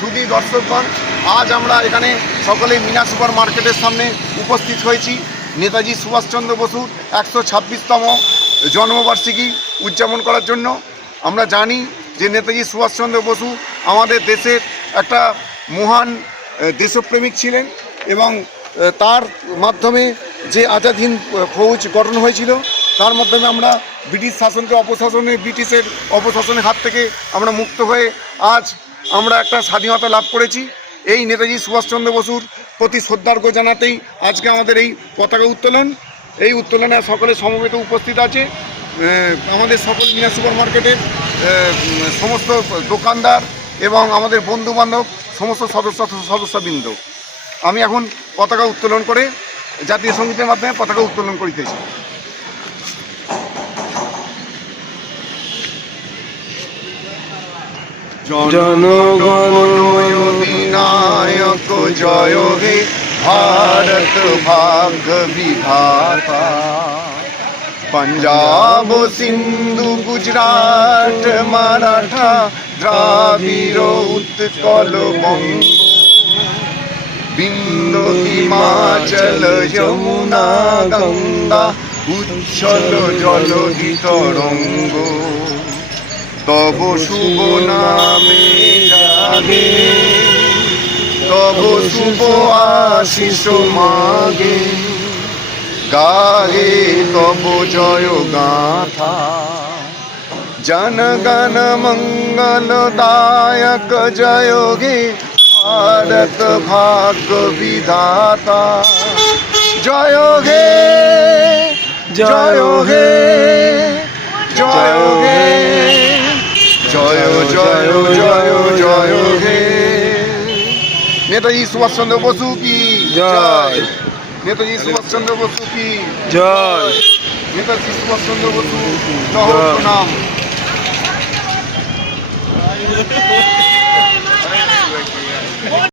শুধু দর্শকগণ, আজ আমরা এখানে সকলে মিনা সুপার মার্কেটের সামনে উপস্থিত হয়েছি নেতাজি সুভাষচন্দ্র বসুর 126তম জন্মবার্ষিকী উদযাপন করার জন্য। আমরা জানি যে নেতাজি সুভাষচন্দ্র বসু আমাদের দেশের একটা মহান দেশপ্রেমিক ছিলেন এবং তার মাধ্যমে যে আজাদ হিন্দ ফৌজ গঠন হয়েছিল, তার মাধ্যমে আমরা ব্রিটিশের অপশাসনের হাত থেকে আমরা মুক্ত হয়ে আজ আমরা একটা স্বাধীনতা লাভ করেছি। এই নেতাজি সুভাষচন্দ্র বসুর প্রতি শ্রদ্ধার্ঘ্য জানাতেই আজকে আমাদের এই পতাকা উত্তোলন। এই উত্তোলনে সকলে সমবেত উপস্থিত আছে আমাদের সকল মিনা সুপার মার্কেটের সমস্ত দোকানদার এবং আমাদের বন্ধুবান্ধব, সমস্ত সদস্যবৃন্দ। আমি এখন পতাকা উত্তোলন করে জাতীয় সঙ্গীতের মাধ্যমে পতাকা উত্তোলন করিতেছি। জনগণ অধিনায়ক জয় হে ভারত ভাগ্য বিধাতা, পঞ্জাব সিন্ধু গুজরাট মারাঠা দ্রাবিড় উৎকল বঙ্গ, বিন্দ হিমাচল যমুনা গঙ্গা উচ্ছল জলধি তরঙ্গ, তব শুভ নামে জাগে তব শুভ আশিস মাগে, গাহে তব জয় গাথা, জনগণ মঙ্গলদায়ক জয় হে ভারত ভাগ্য বিধাতা, জয় হে জয় হে জয় হে জয় জয় জয় জয় হে। নেতাজি সুভাষচন্দ্র বসু কি জয়, নেতাজি সুভাষচন্দ্র বসু কি জয়, নেতাজি সুভাষচন্দ্র বসু প্রণাম।